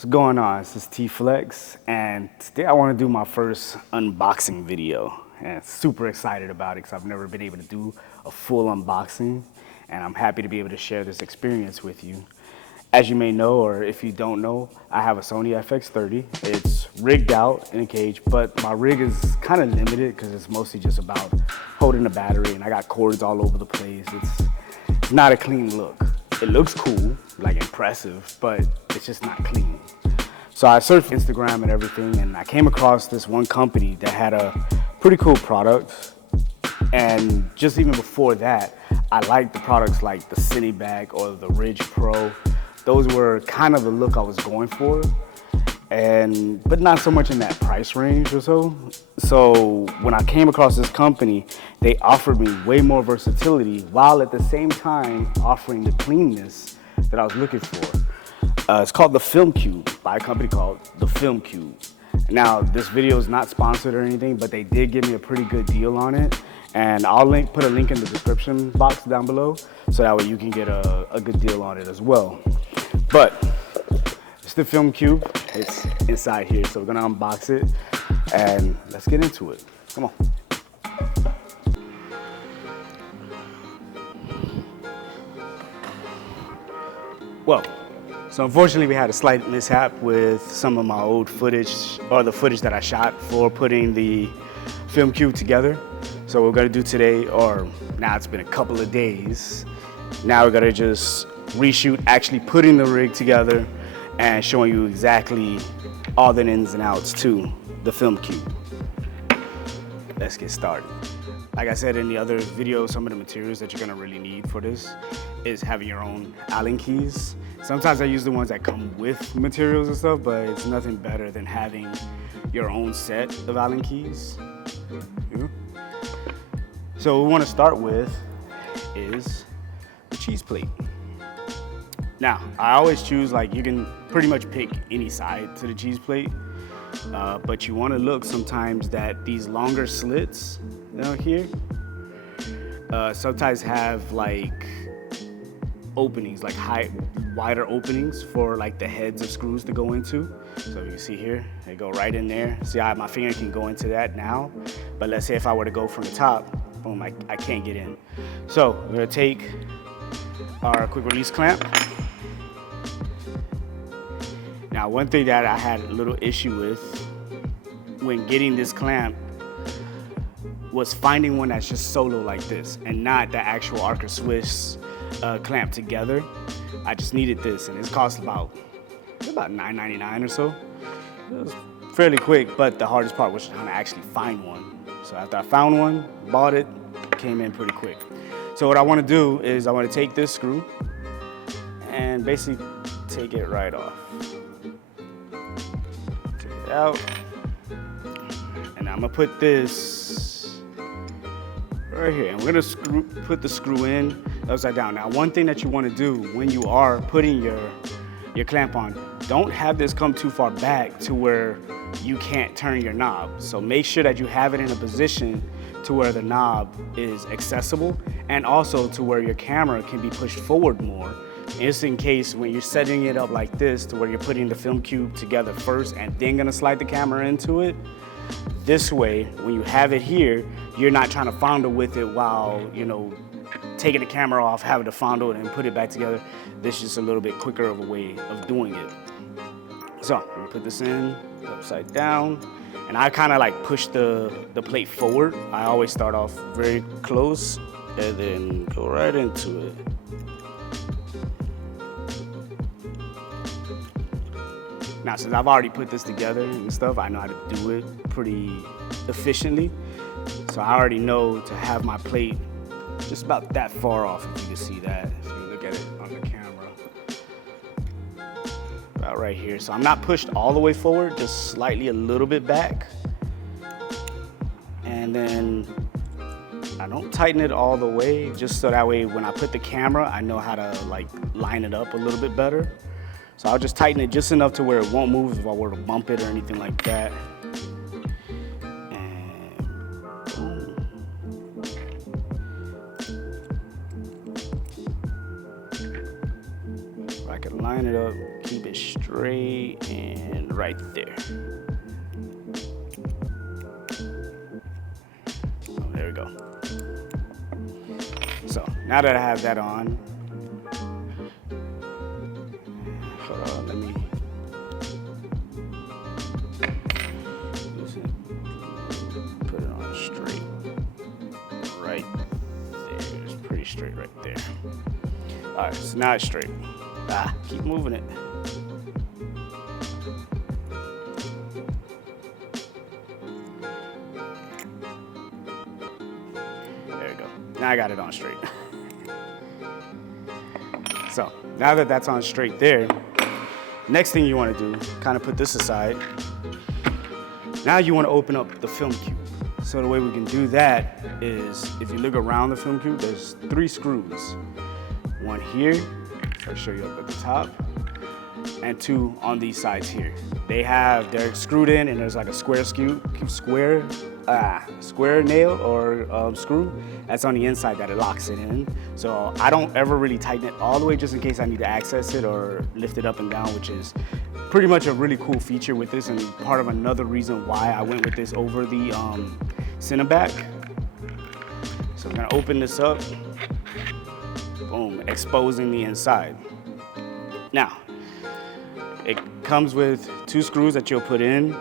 What's going on? This is T-Flex, and today I want to do my first unboxing video. And super excited about it because I've never been able to do a full unboxing, and I'm happy to be able to share this experience with you. As you may know, or if you don't know, I have a Sony FX30. It's rigged out in a cage, but my rig is kind of limited because it's mostly just about holding the battery, and I got cords all over the place. It's not a clean look. It looks cool, like impressive, but it's just not clean. So I surfed Instagram and everything, and I came across this one company that had a pretty cool product. And just even before that, I liked the products like the Cinebag or the Ridge Pro. Those were kind of the look I was going for, but not so much in that price range or so. So when I came across this company, they offered me way more versatility while at the same time offering the cleanness that I was looking for. It's called the Film Cube by a company called the Film Cube. Now, this video is not sponsored or anything, but they did give me a pretty good deal on it. And I'll put a link in the description box down below so that way you can get a good deal on it as well. But it's the Film Cube. It's inside here, so we're gonna unbox it and let's get into it. Come on. Well, so unfortunately we had a slight mishap with some of my old footage, or the footage that I shot for putting the Film Cube together. So what we're gonna do today, or now it's been a couple of days, now we're gonna just reshoot actually putting the rig together and showing you exactly all the ins and outs to the Film Cube. Let's get started. Like I said in the other video, some of the materials that you're gonna really need for this is having your own Allen keys. Sometimes I use the ones that come with materials and stuff, but it's nothing better than having your own set of Allen keys. Yeah. So what we wanna start with is the cheese plate. Now, I always choose, like, you can pretty much pick any side to the cheese plate, but you want to look sometimes that these longer slits down here sometimes have like openings, like wider openings for like the heads of screws to go into. So you see here, they go right in there. See how my finger can go into that now, but let's say if I were to go from the top, boom, I can't get in. So we're gonna take our quick release clamp. Now, one thing that I had a little issue with when getting this clamp was finding one that's just solo like this and not the actual Arca Swiss clamp together. I just needed this, and it's cost about $9.99 or so. It was fairly quick, but the hardest part was trying to actually find one. So after I found one, bought it, came in pretty quick. So what I want to do is I want to take this screw and basically take it right off. Out, and I'm gonna put this right here, and we're gonna put the screw in upside down. Now, one thing that you want to do when you are putting your clamp on, don't have this come too far back to where you can't turn your knob. So make sure that you have it in a position to where the knob is accessible, and also to where your camera can be pushed forward more. Just in case when you're setting it up like this to where you're putting the Film Cube together first and then gonna slide the camera into it, this way, when you have it here, you're not trying to fondle with it while, you know, taking the camera off, having to fondle it and put it back together. This is just a little bit quicker of a way of doing it. So, I'm gonna put this in upside down, and I kind of like push the plate forward. I always start off very close and then go right into it. Now, since I've already put this together and stuff, I know how to do it pretty efficiently. So I already know to have my plate just about that far off, if you can see that, if you look at it on the camera. About right here. So I'm not pushed all the way forward, just slightly a little bit back. And then I don't tighten it all the way, just so that way when I put the camera, I know how to like line it up a little bit better. So I'll just tighten it just enough to where it won't move if I were to bump it or anything like that. And boom. I can line it up, keep it straight. straight and right there. Oh, there we go. So now that I have that on, hold on, let me put it on straight. Right there. It's pretty straight right there. All right, so now it's straight. Keep moving it. There we go. Now I got it on straight. So now that that's on straight there, next thing you want to do, kind of put this aside. Now you want to open up the film cube. So the way we can do that is, if you look around the film cube, there's 3 screws. One here, I'll show you up at the top, and 2 on these sides here. They're screwed in, and there's like a square nail or screw that's on the inside that it locks it in. So I don't ever really tighten it all the way, just in case I need to access it or lift it up and down, which is pretty much a really cool feature with this, and part of another reason why I went with this over the Cineback. So I'm gonna open this up. Boom, exposing the inside. Now, it comes with 2 screws that you'll put in,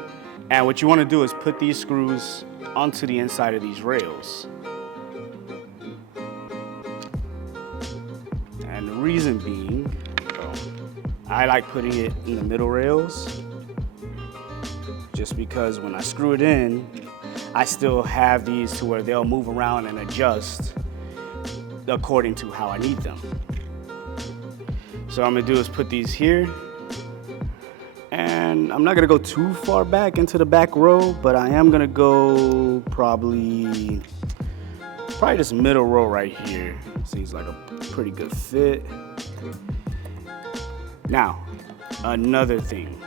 and what you want to do is put these screws onto the inside of these rails. And the reason being, I like putting it in the middle rails, just because when I screw it in, I still have these to where they'll move around and adjust according to how I need them. So what I'm gonna do is put these here, and I'm not gonna go too far back into the back row, but I am gonna go probably this middle row right here. Seems like a pretty good fit. Now, another thing,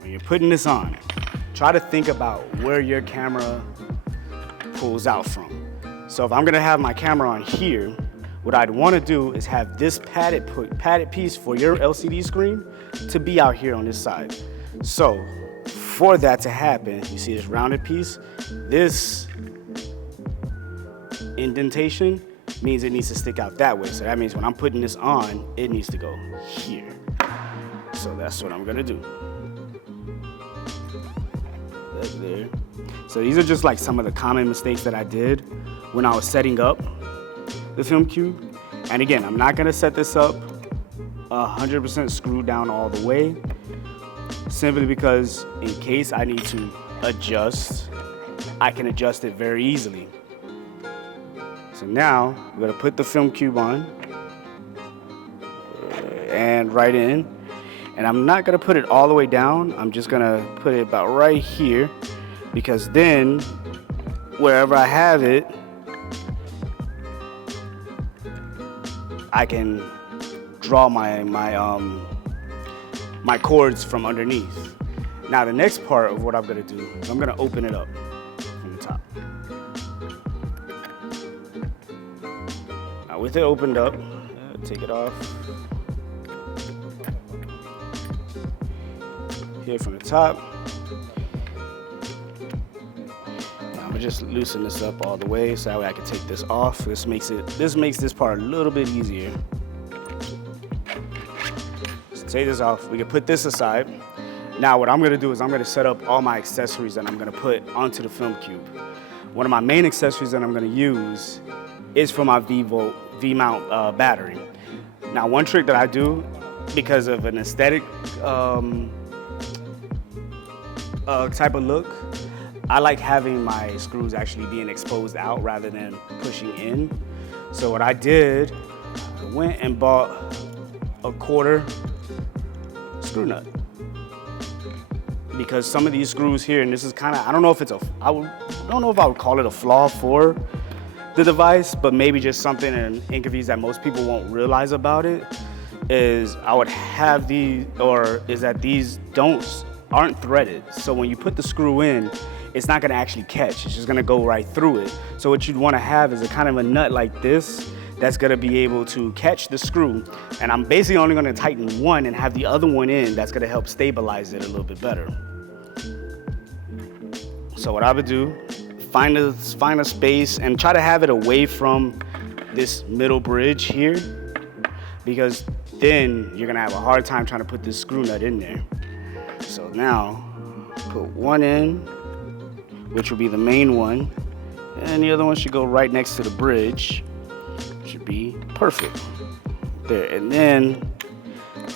when you're putting this on, try to think about where your camera pulls out from. So if I'm gonna have my camera on here, what I'd wanna do is have this padded piece for your LCD screen to be out here on this side. So for that to happen, you see this rounded piece? This indentation means it needs to stick out that way. So that means when I'm putting this on, it needs to go here. So that's what I'm gonna do. That there. So these are just like some of the common mistakes that I did when I was setting up the film cube. And again, I'm not gonna set this up 100% screwed down all the way, simply because in case I need to adjust, I can adjust it very easily. So now I'm gonna put the film cube on and right in. And I'm not gonna put it all the way down. I'm just gonna put it about right here, because then wherever I have it, I can draw my cords from underneath. Now the next part of what I'm gonna do is I'm gonna open it up from the top. Now with it opened up, take it off. Here from the top. Now I'm gonna just loosen this up all the way so that way I can take this off. This makes this part a little bit easier. So take this off. We can put this aside. Now what I'm gonna do is I'm gonna set up all my accessories that I'm gonna put onto the film cube. One of my main accessories that I'm gonna use is for my V-mount battery. Now one trick that I do, because of an aesthetic type of look, I like having my screws actually being exposed out rather than pushing in. So what I did, I went and bought a 1/4 screw nut. Because some of these screws here, and this is kind of, I don't know if I would call it a flaw for the device, but maybe just something in inconvenience that most people won't realize about it, is I would have these, or is that these aren't threaded. So when you put the screw in, it's not gonna actually catch. It's just gonna go right through it. So what you'd wanna have is a kind of a nut like this that's gonna be able to catch the screw, and I'm basically only gonna tighten one and have the other one in. That's gonna help stabilize it a little bit better. So what I would do, find a space and try to have it away from this middle bridge here, because then you're gonna have a hard time trying to put this screw nut in there. So now, put one in, which will be the main one, and the other one should go right next to the bridge. Should be perfect. There, and then,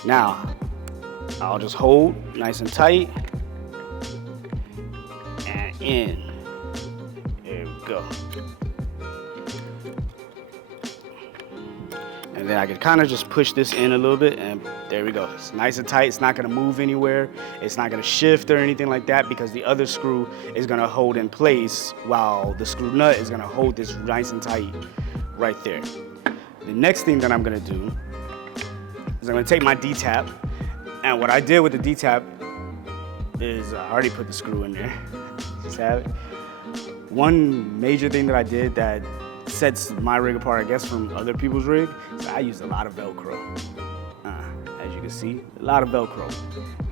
now, I'll just hold nice and tight, and in. There we go. And then I can kind of just push this in a little bit, and there we go. It's nice and tight. It's not gonna move anywhere. It's not gonna shift or anything like that, because the other screw is gonna hold in place while the screw nut is gonna hold this nice and tight right there. The next thing that I'm gonna do is I'm gonna take my D-tap, and what I did with the D-tap is I already put the screw in there. Just have it. One major thing that I did that sets my rig apart, I guess, from other people's rig, is I used a lot of Velcro. As you can see, a lot of Velcro.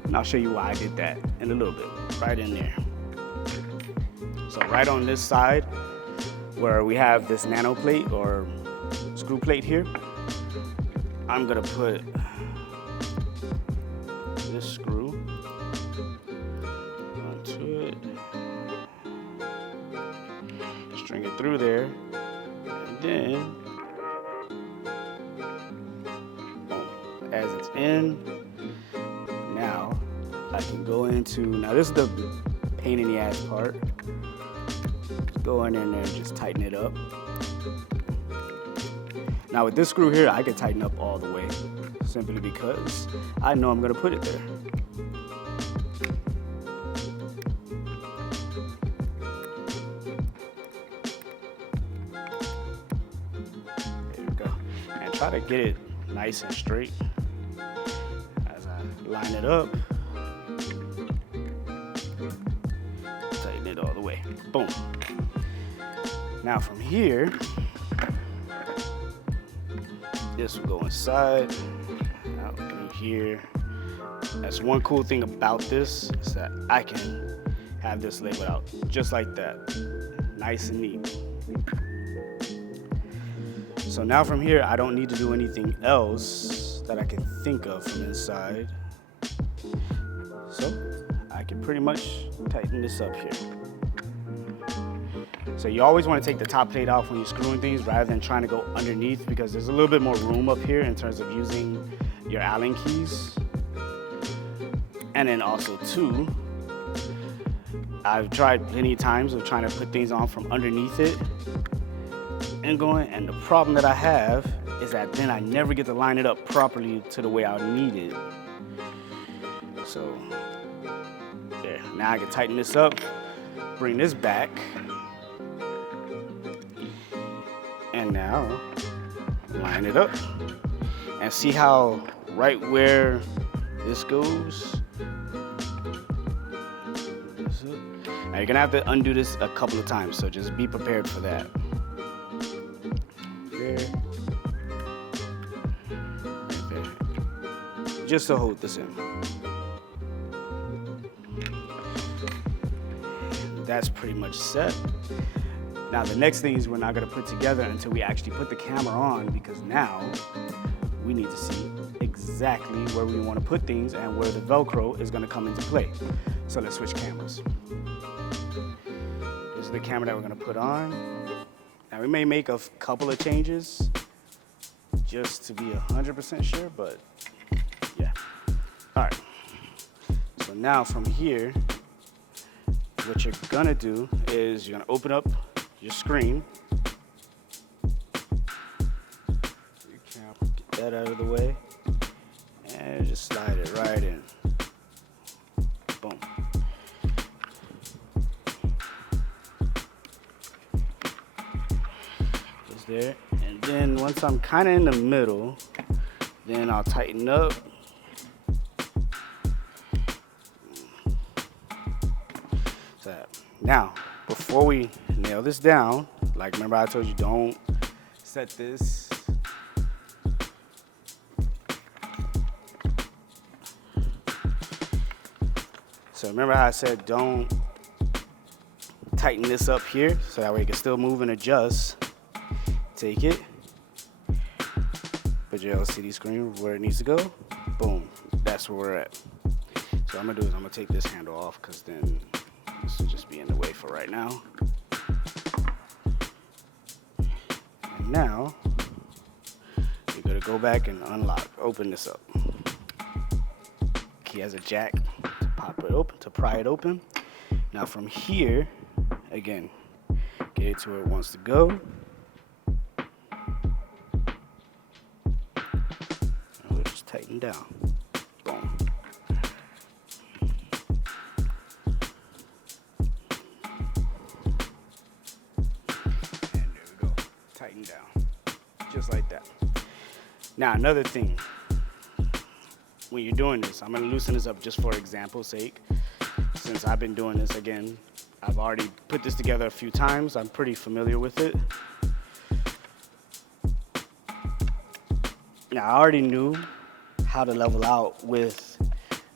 And I'll show you why I did that in a little bit, right in there. So right on this side, where we have this nano plate or screw plate here, I'm gonna put this screw onto it, string it through there, and then as it's in, now I can go into, now this is the pain in the ass part. Just go in there and just tighten it up. Now with this screw here, I can tighten up all the way, simply because I know I'm gonna put it there. There we go. And try to get it nice and straight as I line it up. Tighten it all the way. Boom. Now from here, this will go inside, out through here. That's one cool thing about this, is that I can have this labeled out just like that, nice and neat. So now from here, I don't need to do anything else that I can think of from inside. So I can pretty much tighten this up here. So you always want to take the top plate off when you're screwing things rather than trying to go underneath, because there's a little bit more room up here in terms of using your Allen keys. And then also too, I've tried plenty of times of trying to put things on from underneath it and going, and the problem that I have is that then I never get to line it up properly to the way I need it. So there, now I can tighten this up, bring this back, and now line it up, and see how right where this goes. Now you're gonna have to undo this a couple of times, so just be prepared for that. There. Right there. Just to hold this in. That's pretty much set. Now the next thing is we're not gonna put together until we actually put the camera on, because now we need to see exactly where we wanna put things and where the Velcro is gonna come into play. So let's switch cameras. This is the camera that we're gonna put on. Now we may make a couple of changes just to be 100% sure, but yeah. All right, so now from here, what you're gonna do is you're gonna open up your screen. Get that out of the way, and just slide it right in. Boom. Just there, and then once I'm kind of in the middle, then I'll tighten up. So now, before we nail this down, like remember I told you don't set this So remember how I said don't tighten this up here so that way it can still move and adjust. Take it, put your LCD screen where it needs to go. Boom, that's where we're at. So what I'm gonna do is I'm gonna take this handle off because then this will just be in the way for right now. And now you're gonna go back and unlock, open this up. Key has a jack to pop it open, to pry it open. Now from here, again, get it to where it wants to go. And we'll just tighten down. Boom. And there we go. Tighten down. Just like that. Now another thing. When you're doing this, I'm gonna loosen this up just for example's sake. Since I've been doing this again, I've already put this together a few times. I'm pretty familiar with it. Now, I already knew how to level out with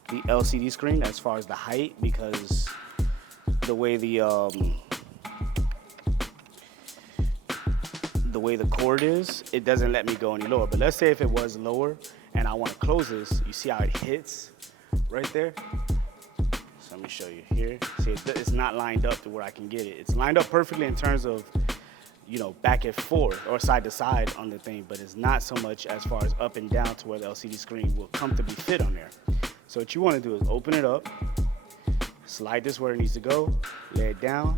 the LCD screen as far as the height, because the way the cord is, it doesn't let me go any lower. But let's say if it was lower and I want to close this, you see how it hits right there? So let me show you here. See, it's not lined up to where I can get it. It's lined up perfectly in terms of, you know, back and forth or side to side on the thing, but it's not so much as far as up and down to where the LCD screen will comfortably fit on there. So what you want to do is open it up, slide this where it needs to go, lay it down,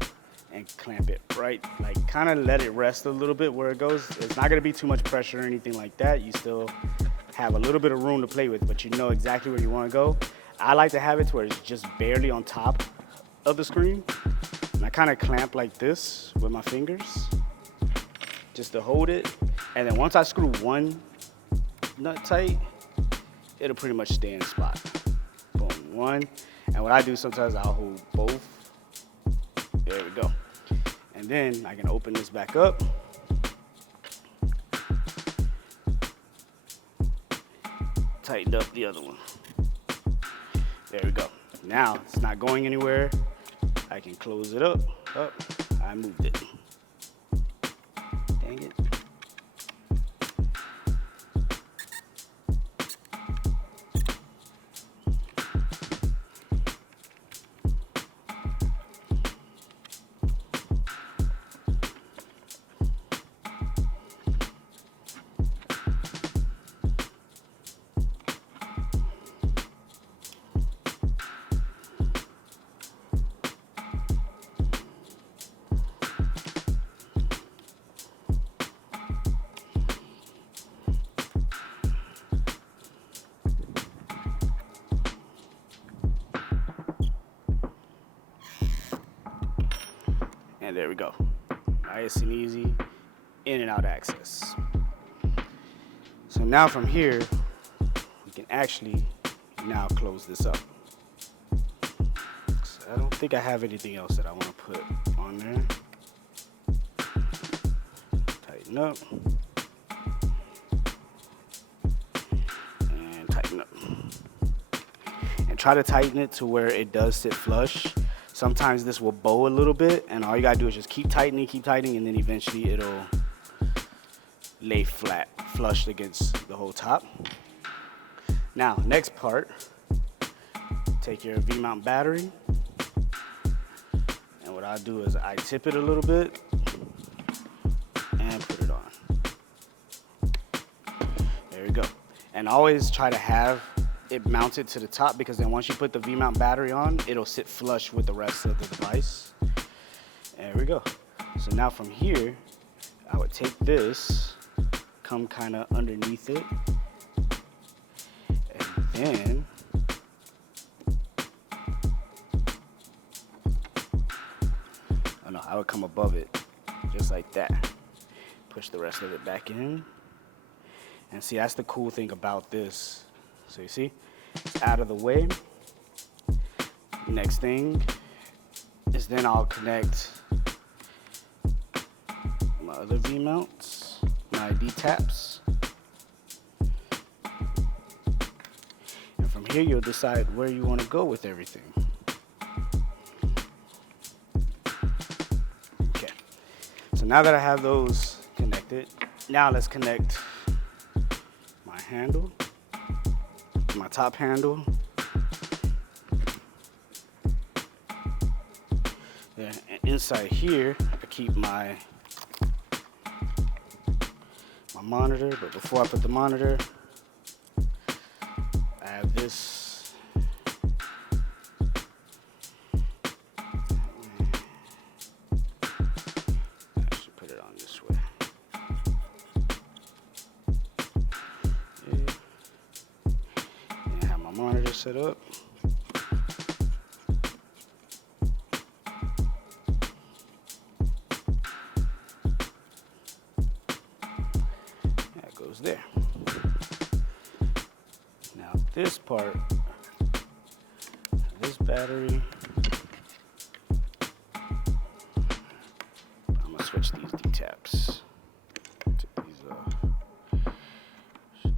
and clamp it right, like kind of let it rest a little bit where it goes. It's not going to be too much pressure or anything like that. You still have a little bit of room to play with, but you know exactly where you want to go. I like to have it to where it's just barely on top of the screen. And I kind of clamp like this with my fingers just to hold it. And then once I screw one nut tight, it'll pretty much stay in spot. Boom, one. And what I do sometimes, I'll hold both. There we go. And then I can open this back up. Tighten up the other one. There we go. Now it's not going anywhere. I can close it up. I moved it. Dang it. And there we go. Nice and easy, in and out access. So now from here, we can actually now close this up. So I don't think I have anything else that I want to put on there. Tighten up. And tighten up. And try to tighten it to where it does sit flush. Sometimes this will bow a little bit, and all you gotta do is just keep tightening, and then eventually it'll lay flat, flushed against the whole top. Now, next part, take your V-mount battery, and what I'll do is I tip it a little bit and put it on. There we go. And always try to have it mounted to the top, because then once you put the V-mount battery on, it'll sit flush with the rest of the device. There we go. So now from here, I would take this, come kind of underneath it, and then I would come above it, just like that. Push the rest of it back in. And see, that's the cool thing about this. So you see, it's out of the way. Next thing is then I'll connect my other V-mounts, my D-taps. And from here, you'll decide where you want to go with everything. So now that I have those connected, now let's connect my handle, my top handle. Yeah, and inside here, I keep my monitor, but before I put the monitor, I have this. I should put it on this way. Yeah. And I have my monitor set up. That goes there. Now this part, this battery, I'm gonna switch these D-taps.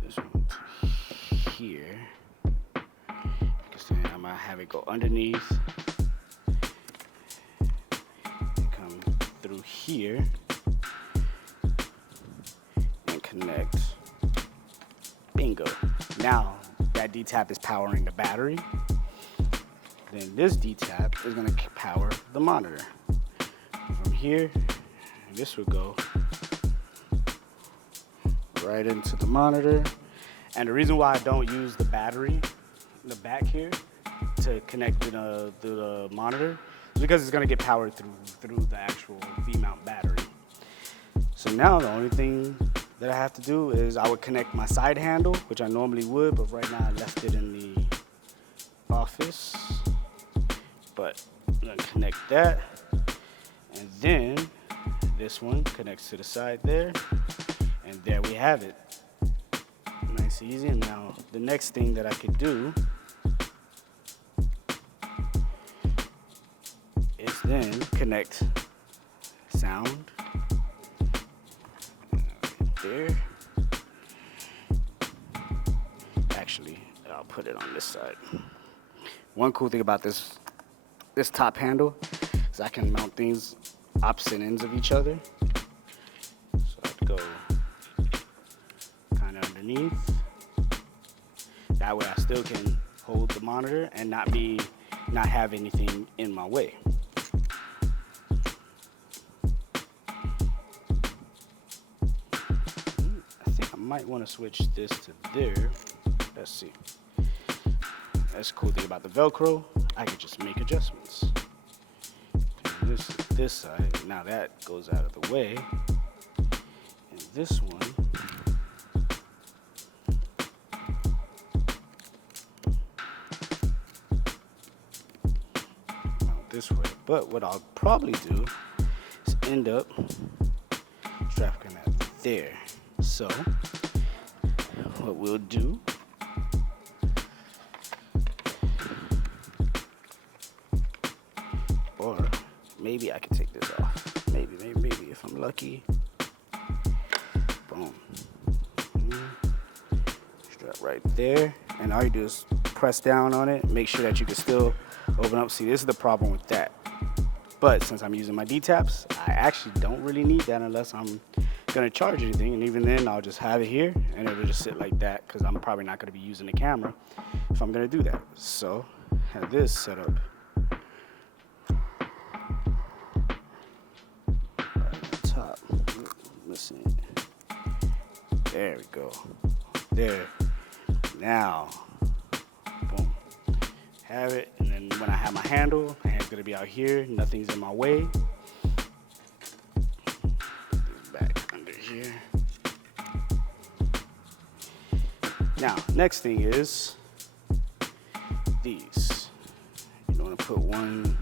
This one to here, because then I'm gonna have it go underneath and come through here and connect. Bingo. Now that D-tap is powering the battery. Then this D-tap is going to power the monitor. From here, this would go right into the monitor. And the reason why I don't use the battery in the back here to connect to the monitor is because it's going to get powered through the actual V-mount battery. So now the only thing that I have to do is I would connect my side handle, which I normally would, but right now I left it in the office. But I'm gonna connect that, and then this one connects to the side there, and there we have it. Nice, easy. And now the next thing that I could do is then connect sound there. Actually, I'll put it on this side. One cool thing about this top handle is I can mount things opposite ends of each other. So I'd go kind of underneath. That way I still can hold the monitor and not have anything in my way. Might want to switch this to there. Let's see. That's the cool thing about the Velcro. I can just make adjustments. This side. Now that goes out of the way. And this one. Out this way. But what I'll probably do is end up strapping that there. So what we'll do or maybe I can take this off. Maybe if I'm lucky. Boom. Strap right there. And all you do is press down on it. Make sure that you can still open up. See, this is the problem with that. But since I'm using my D-taps, I actually don't really need that unless I'm gonna charge anything, and even then I'll just have it here and it'll just sit like that because I'm probably not gonna be using the camera if I'm gonna do that. So have this set up right on top. Missing it. There we go. There. Now, boom. Have it, and then when I have my handle, hand's gonna be out here. Nothing's in my way. Here. Now, next thing is these. You want to put one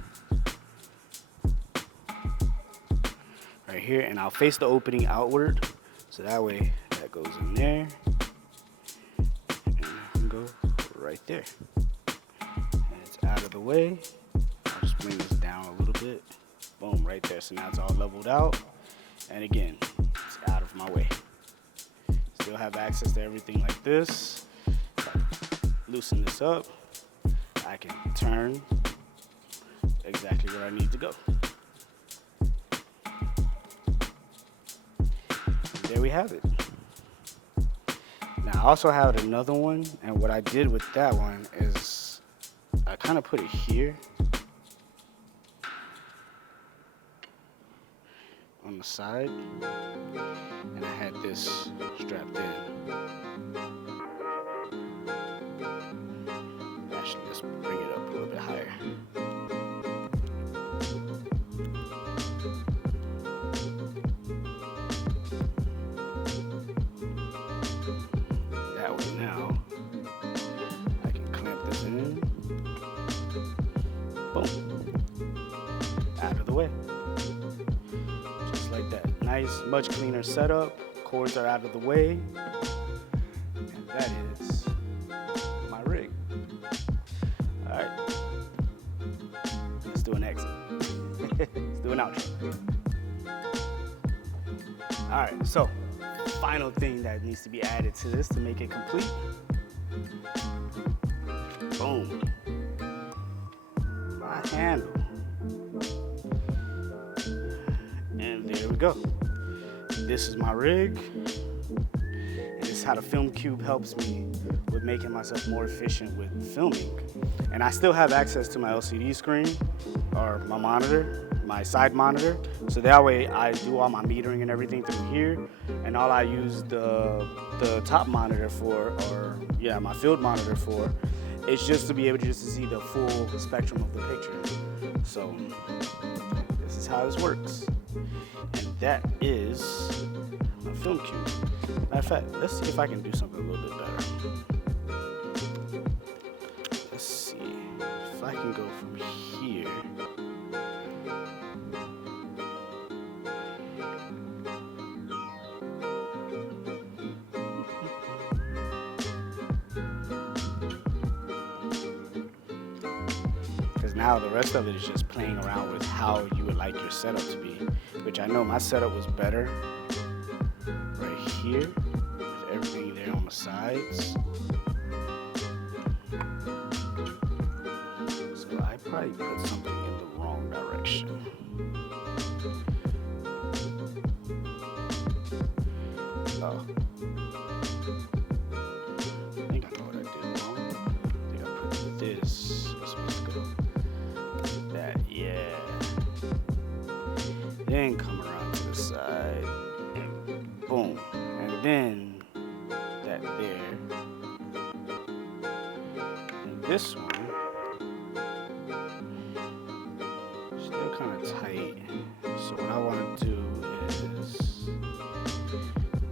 right here, and I'll face the opening outward, so that way that goes in there, and I can go right there. And it's out of the way. I'll just bring this down a little bit. Boom, right there. So now it's all leveled out, and again, out of my way. Still have access to everything like this. If I loosen this up, I can turn exactly where I need to go. there we have it. Now I also have another one, and what I did with that one is I kind of put it here on the side, and I had this strapped in. Actually, let's bring it up a little bit higher. That way now, I can clamp this in. Boom. Out of the way. Just like that. Nice, much cleaner setup. Cords are out of the way. And that is my rig. All right. Let's do an exit. Let's do an outro. All right, so final thing that needs to be added to this to make it complete. Boom. My handle. And there we go. This is my rig. And this is how the film cube helps me with making myself more efficient with filming. And I still have access to my LCD screen or my monitor, my side monitor. So that way I do all my metering and everything through here. And all I use the top monitor for, or yeah, my field monitor for, is just to be able to see the full spectrum of the picture. So this is how this works. And that is my film cube. Matter of fact, let's see if I can do something a little bit better. Let's see if I can go from here. Now the rest of it is just playing around with how you would like your setup to be, which I know my setup was better right here with everything there on the sides. So I probably put something in the wrong direction. Oh. I think I know what I did wrong. I think I put this. It's supposed to go. Yeah. Then come around to the side and boom. And then that there. And this one still kind of tight. So what I want to do is,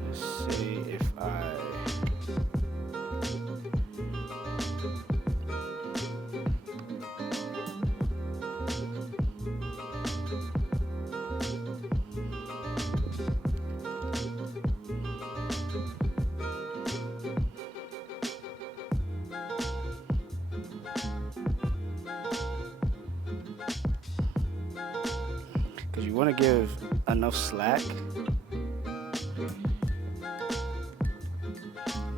let's say if I you want to give enough slack.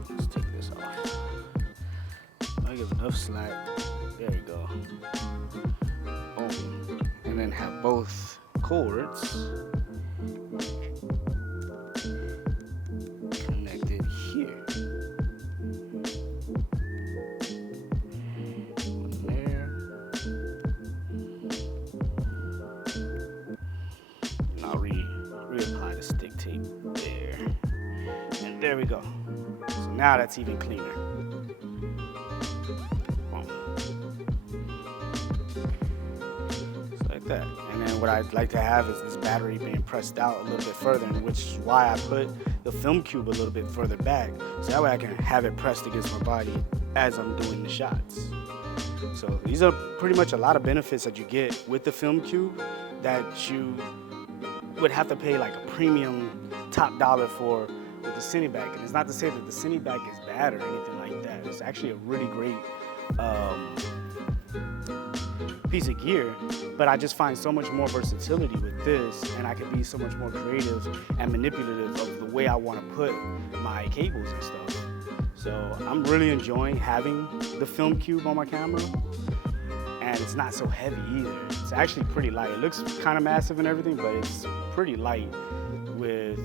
Let's take this off. I give enough slack. There you go. Boom. And then have both cords connected here. Reapply the stick tape there. And there we go. So now that's even cleaner. Boom. Just like that. And then what I'd like to have is this battery being pressed out a little bit further, which is why I put the film cube a little bit further back. So that way I can have it pressed against my body as I'm doing the shots. So these are pretty much a lot of benefits that you get with the film cube that you would have to pay like a premium top dollar for with the Cineback. And it's not to say that the Cineback is bad or anything like that. It's actually a really great piece of gear, but I just find so much more versatility with this, and I can be so much more creative and manipulative of the way I want to put my cables and stuff. So I'm really enjoying having the film cube on my camera. And it's not so heavy either. It's actually pretty light. It looks kind of massive and everything, but it's pretty light with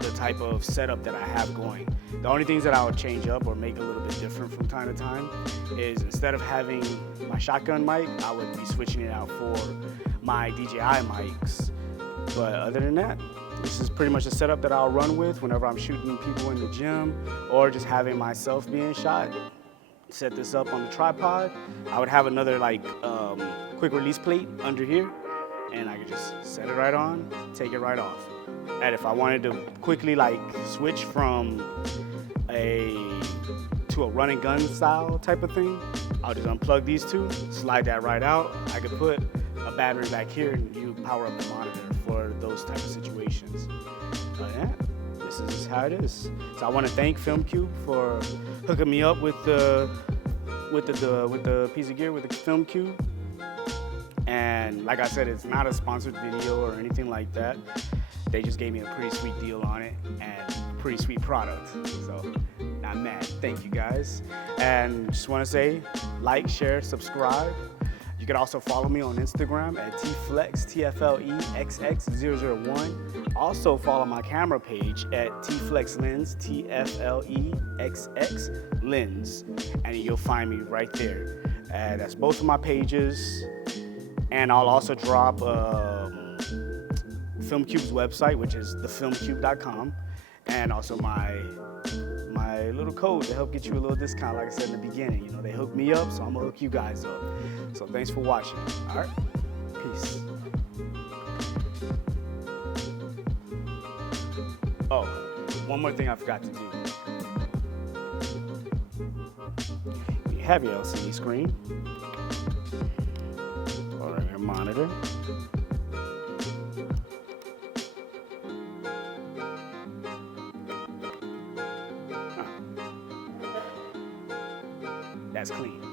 the type of setup that I have going. The only things that I would change up or make a little bit different from time to time is instead of having my shotgun mic, I would be switching it out for my DJI mics. But other than that, this is pretty much the setup that I'll run with whenever I'm shooting people in the gym or just having myself being shot. Set this up on the tripod. I would have another quick release plate under here, and I could just set it right on, take it right off. And if I wanted to quickly switch from to a run and gun style type of thing, I'll just unplug these two, slide that right out. I could put a battery back here and you power up the monitor for those type of situations. Yeah, this is how it is. So I want to thank FilmCube for hooking me up with the piece of gear, with the FilmCube. And like I said, it's not a sponsored video or anything like that. They just gave me a pretty sweet deal on it and pretty sweet product. So not mad. Thank you guys. And just want to say, like, share, subscribe. You can also follow me on Instagram at tflex, TFLEXX001. Also follow my camera page at tflexlens, TFLEXX lens, and you'll find me right there. And that's both of my pages. And I'll also drop FilmCube's website, which is thefilmcube.com, and also my little code to help get you a little discount. Like I said in the beginning, you know, they hooked me up, so I'm gonna hook you guys up. So thanks for watching. All right, peace. Oh, one more thing I forgot to do. You have your LCD screen or your monitor. That's clean.